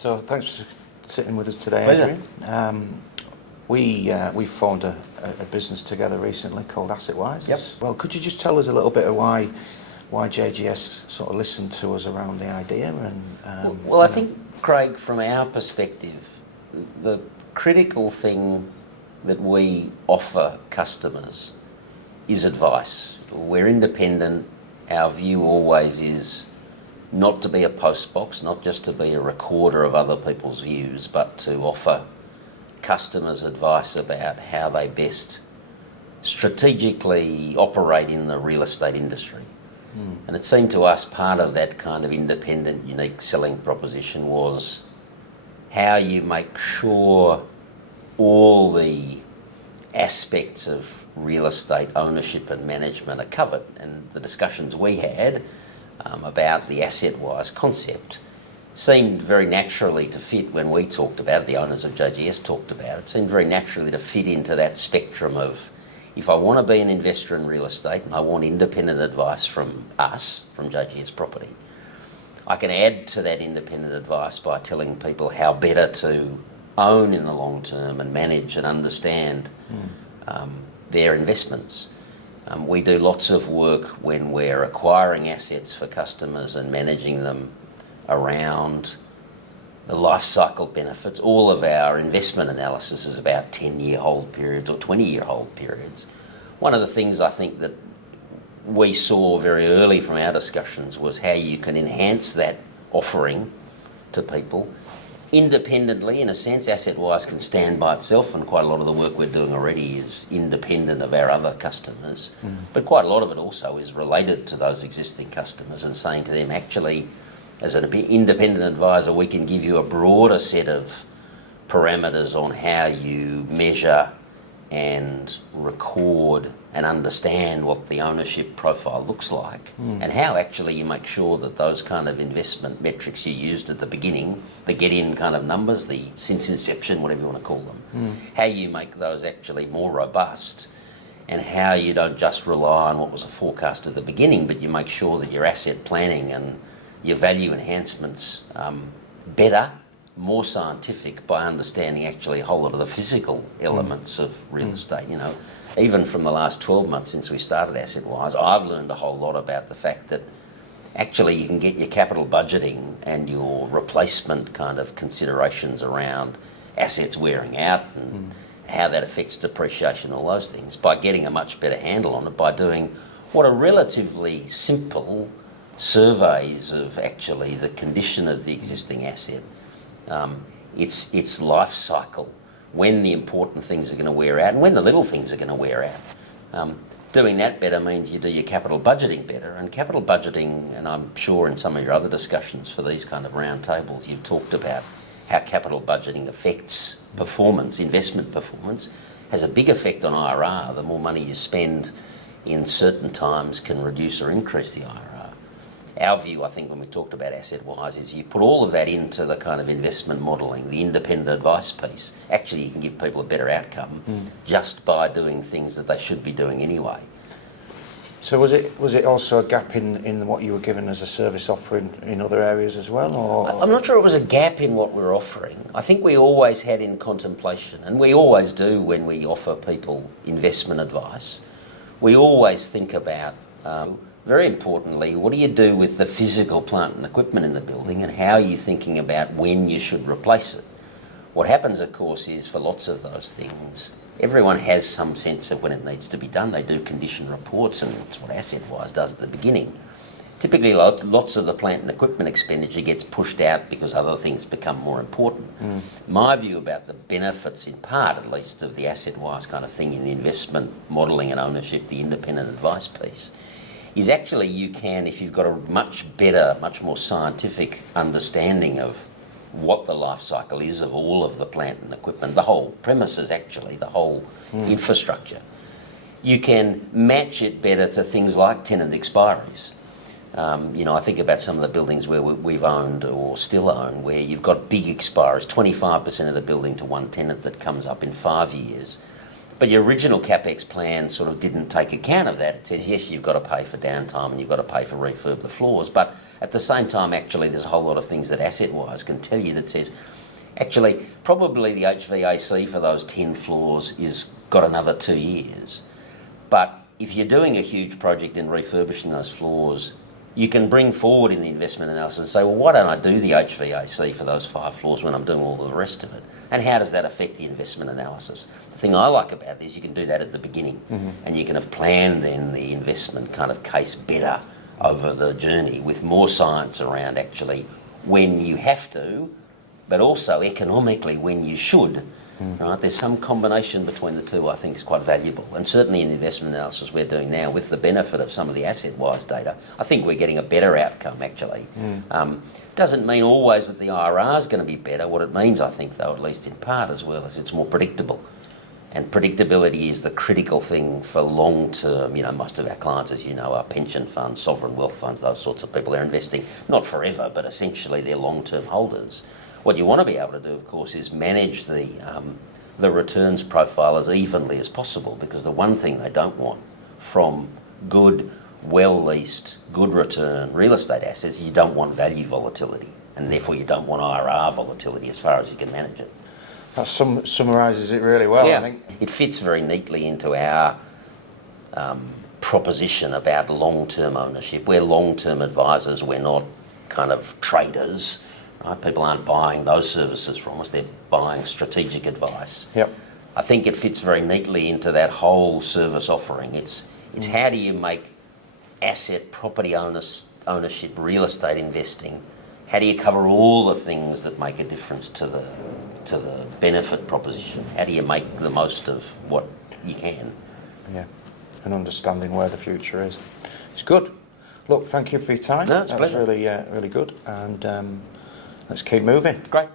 So thanks for sitting with us today, Pleasure. Adrian. We formed a business together recently called AssetWize. Yep. Well, could you just tell us a little bit of why JGS sort of listened to us around the idea? And Well, I think, Craig, from our perspective, the critical thing that we offer customers is advice. We're independent. Our view always is not to be a postbox, not just to be a recorder of other people's views, but to offer customers advice about how they best strategically operate in the real estate industry. And it seemed to us part of that kind of independent, unique selling proposition was how you make sure all the aspects of real estate ownership and management are covered. And the discussions we had about the AssetWize concept seemed very naturally to fit when we talked about it, the owners of JGS talked about it, seemed very naturally to fit into that spectrum of, if I want to be an investor in real estate and I want independent advice from us, from JGS Property, I can add to that independent advice by telling people how better to own in the long term and manage and understand their investments. We do lots of work when we're acquiring assets for customers and managing them around the life cycle benefits. All of our investment analysis is about 10-year hold periods or 20-year hold periods. One of the things I think that we saw very early from our discussions was how you can enhance that offering to people independently. In a sense, AssetWize can stand by itself, and quite a lot of the work we're doing already is independent of our other customers. But quite a lot of it also is related to those existing customers and saying to them, actually, as an independent advisor, we can give you a broader set of parameters on how you measure and record and understand what the ownership profile looks like, and how actually you make sure that those kind of investment metrics you used at the beginning, the get-in kind of numbers, the since inception, whatever you want to call them, how you make those actually more robust, and how you don't just rely on what was a forecast at the beginning, but you make sure that your asset planning and your value enhancements better, more scientific, by understanding actually a whole lot of the physical elements of real estate. You know, even from the last 12 months since we started AssetWize, I've learned a whole lot about the fact that actually you can get your capital budgeting and your replacement kind of considerations around assets wearing out and how that affects depreciation, all those things, by getting a much better handle on it, by doing what are relatively simple surveys of actually the condition of the existing asset, its life cycle, when the important things are going to wear out and when the little things are going to wear out. Doing that better means you do your capital budgeting better, and capital budgeting, and I'm sure in some of your other discussions for these kind of round tables you've talked about how capital budgeting affects performance, investment performance, has a big effect on IRR. The more money you spend in certain times can reduce or increase the IRR. Our view, I think, when we talked about AssetWize, is you put all of that into the kind of investment modelling, the independent advice piece. Actually, you can give people a better outcome just by doing things that they should be doing anyway. So was it also a gap in what you were given as a service offering in other areas as well? Or? I'm not sure it was a gap in what we're offering. I think we always had in contemplation, and we always do when we offer people investment advice, we always think about, very importantly, what do you do with the physical plant and equipment in the building, and how are you thinking about when you should replace it? What happens, of course, is for lots of those things, everyone has some sense of when it needs to be done. They do condition reports, and that's what AssetWize does at the beginning. Typically, lots of the plant and equipment expenditure gets pushed out because other things become more important. My view about the benefits, in part at least, of the AssetWize kind of thing in the investment modelling and ownership, the independent advice piece, is actually you can, if you've got a much better, much more scientific understanding of what the life cycle is of all of the plant and equipment, the whole premises actually, the whole infrastructure, you can match it better to things like tenant expiries. I think about some of the buildings where we've owned or still own, where you've got big expiries, 25% of the building to one tenant that comes up in 5 years. But your original CapEx plan sort of didn't take account of that. It says, yes, you've got to pay for downtime and you've got to pay for refurb the floors, but at the same time, actually, there's a whole lot of things that AssetWize can tell you that says, actually, probably the HVAC for those 10 floors is got another 2 years. But if you're doing a huge project and refurbishing those floors, you can bring forward in the investment analysis and say, well, why don't I do the HVAC for those 5 floors when I'm doing all of the rest of it? And how does that affect the investment analysis? The thing I like about it is you can do that at the beginning, and you can have planned then the investment kind of case better over the journey with more science around actually when you have to, but also economically when you should. Right? There's some combination between the two I think is quite valuable, and certainly in the investment analysis we're doing now with the benefit of some of the AssetWize data, I think we're getting a better outcome actually. Doesn't mean always that the IRR is going to be better. What it means, I think, though, at least in part as well, is it's more predictable. And predictability is the critical thing for long-term. You know, most of our clients, as you know, are pension funds, sovereign wealth funds, those sorts of people. They're investing not forever, but essentially they're long-term holders. What you want to be able to do, of course, is manage the returns profile as evenly as possible, because the one thing they don't want from good, well-leased, good return real estate assets, you don't want value volatility, and therefore you don't want IRR volatility as far as you can manage it. That summarises it really well, I think. It fits very neatly into our proposition about long-term ownership. We're long-term advisors, we're not kind of traders. Right? People aren't buying those services from us, they're buying strategic advice. Yep. I think it fits very neatly into that whole service offering. It's how do you make asset, property ownership, real estate investing, how do you cover all the things that make a difference to the benefit proposition? How do you make the most of what you can? Yeah, and understanding where the future is. It's good. Look, thank you for your time. No, it's a pleasure. That was really good, and let's keep moving. Great.